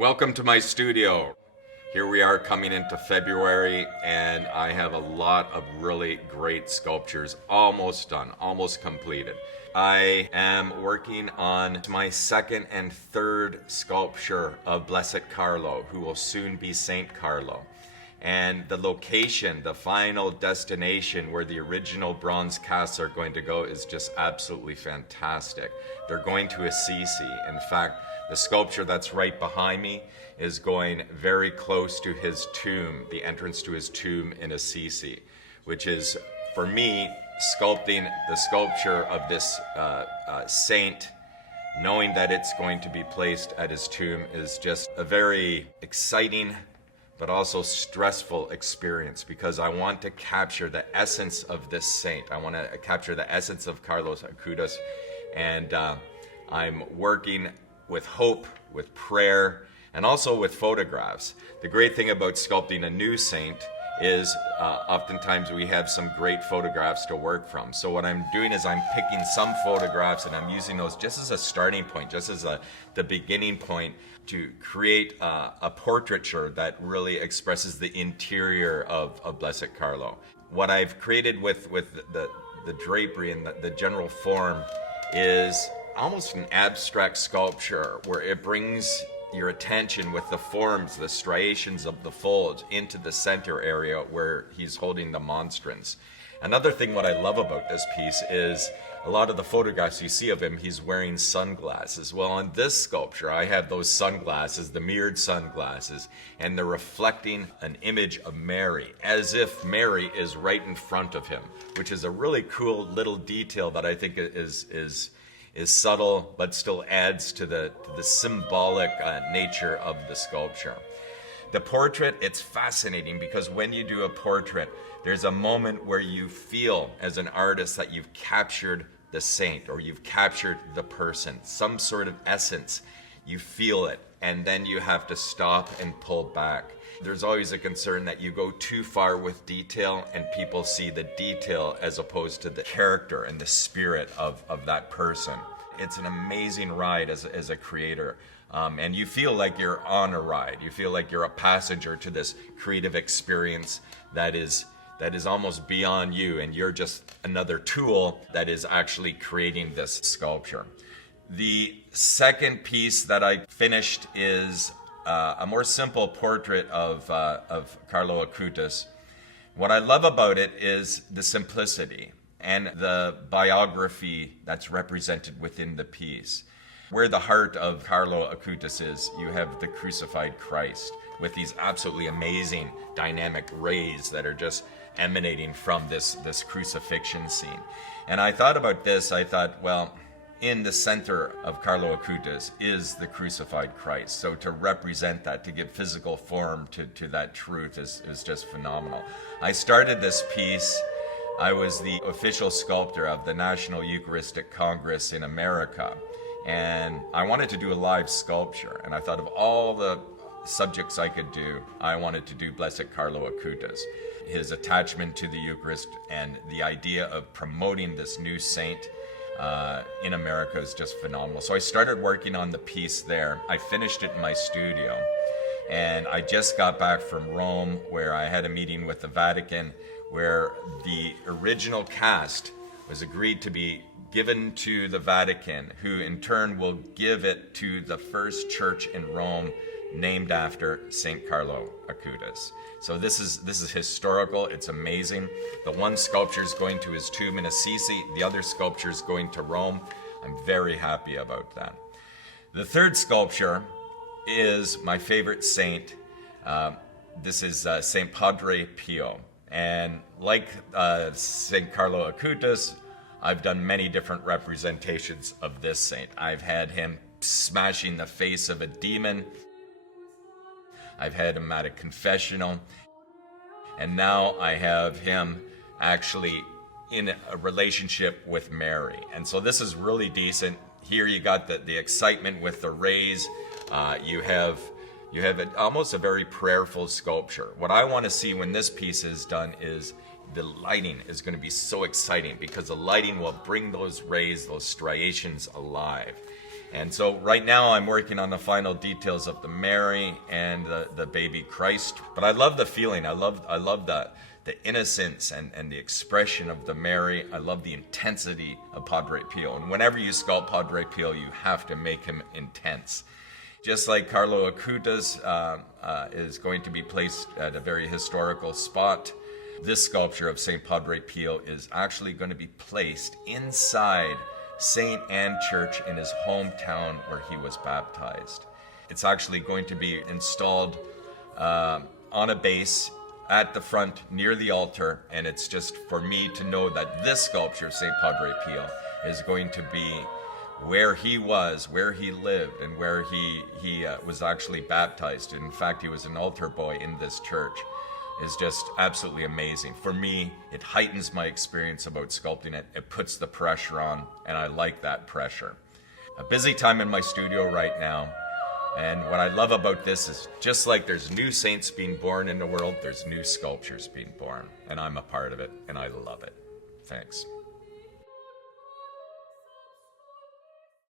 Welcome to my studio. Here we are coming into February, and I have a lot of really great sculptures almost done, almost completed. I am working on my second and third sculpture of Blessed Carlo, who will soon be Saint Carlo. And the location, the final destination where the original bronze casts are going to go is just absolutely fantastic. They're going to Assisi. In fact, the sculpture that's right behind me is going very close to his tomb, the entrance to his tomb in Assisi, which is, for me, sculpting the sculpture of this saint, knowing that it's going to be placed at his tomb, is just a very exciting but also stressful experience, because I want to capture the essence of this saint. I want to capture the essence of Carlos Acutis, and I'm working with hope, with prayer, and also with photographs. The great thing about sculpting a new saint is oftentimes we have some great photographs to work from. So what I'm doing is I'm picking some photographs and I'm using those just as a starting point, just as the beginning point to create a portraiture that really expresses the interior of Blessed Carlo. What I've created with the drapery and the general form is almost an abstract sculpture where it brings your attention with the forms, the striations of the folds into the center area where he's holding the monstrance. Another thing what I love about this piece is a lot of the photographs you see of him, he's wearing sunglasses. Well, on this sculpture, I have those sunglasses, the mirrored sunglasses, and they're reflecting an image of Mary, as if Mary is right in front of him, which is a really cool little detail that I think is subtle, but still adds to the symbolic nature of the sculpture. The portrait, it's fascinating because when you do a portrait, there's a moment where you feel as an artist that you've captured the saint or you've captured the person, some sort of essence. You feel it, and then you have to stop and pull back. There's always a concern that you go too far with detail and people see the detail as opposed to the character and the spirit of that person. It's an amazing ride as a creator. And you feel like you're on a ride. You feel like you're a passenger to this creative experience that is almost beyond you, and you're just another tool that is actually creating this sculpture. The second piece that I finished is a more simple portrait of Carlo Acutis. What I love about it is the simplicity and the biography that's represented within the piece. Where the heart of Carlo Acutis is, you have the crucified Christ with these absolutely amazing dynamic rays that are just emanating from this crucifixion scene. And I thought about this, I thought, well, in the center of Carlo Acutis is the crucified Christ. So to represent that, to give physical form to that truth is just phenomenal. I started this piece, I was the official sculptor of the National Eucharistic Congress in America. And I wanted to do a live sculpture. And I thought of all the subjects I could do, I wanted to do Blessed Carlo Acutis. His attachment to the Eucharist and the idea of promoting this new saint in America is just phenomenal. So I started working on the piece there. I finished it in my studio. And I just got back from Rome, where I had a meeting with the Vatican, where the original cast was agreed to be given to the Vatican, who in turn will give it to the first church in Rome named after Saint Carlo Acutis. So this is historical, it's amazing. The one sculpture is going to his tomb in Assisi, the other sculpture is going to Rome. I'm very happy about that. The third sculpture is my favorite saint. This is Saint Padre Pio. And like Saint Carlo Acutis, I've done many different representations of this saint. I've had him smashing the face of a demon. I've had him at a confessional. And now I have him actually in a relationship with Mary. And so this is really decent. Here you got the excitement with the rays. You have almost a very prayerful sculpture. What I want to see when this piece is done is the lighting is going to be so exciting, because the lighting will bring those rays, those striations alive. And so right now I'm working on the final details of the Mary and the baby Christ. But I love the feeling. I love the innocence and the expression of the Mary. I love the intensity of Padre Pio. And whenever you sculpt Padre Pio, you have to make him intense. Just like Carlo Acutis is going to be placed at a very historical spot, this sculpture of St. Padre Pio is actually going to be placed inside St. Anne Church in his hometown where he was baptized. It's actually going to be installed on a base at the front near the altar, and it's just for me to know that this sculpture of St. Padre Pio is going to be where he was, where he lived, and where he was actually baptized. In fact, he was an altar boy in this church. Is just absolutely amazing. For me, it heightens my experience about sculpting it. It puts the pressure on, and I like that pressure. A busy time in my studio right now, and what I love about this is just like there's new saints being born in the world, there's new sculptures being born, and I'm a part of it, and I love it. Thanks.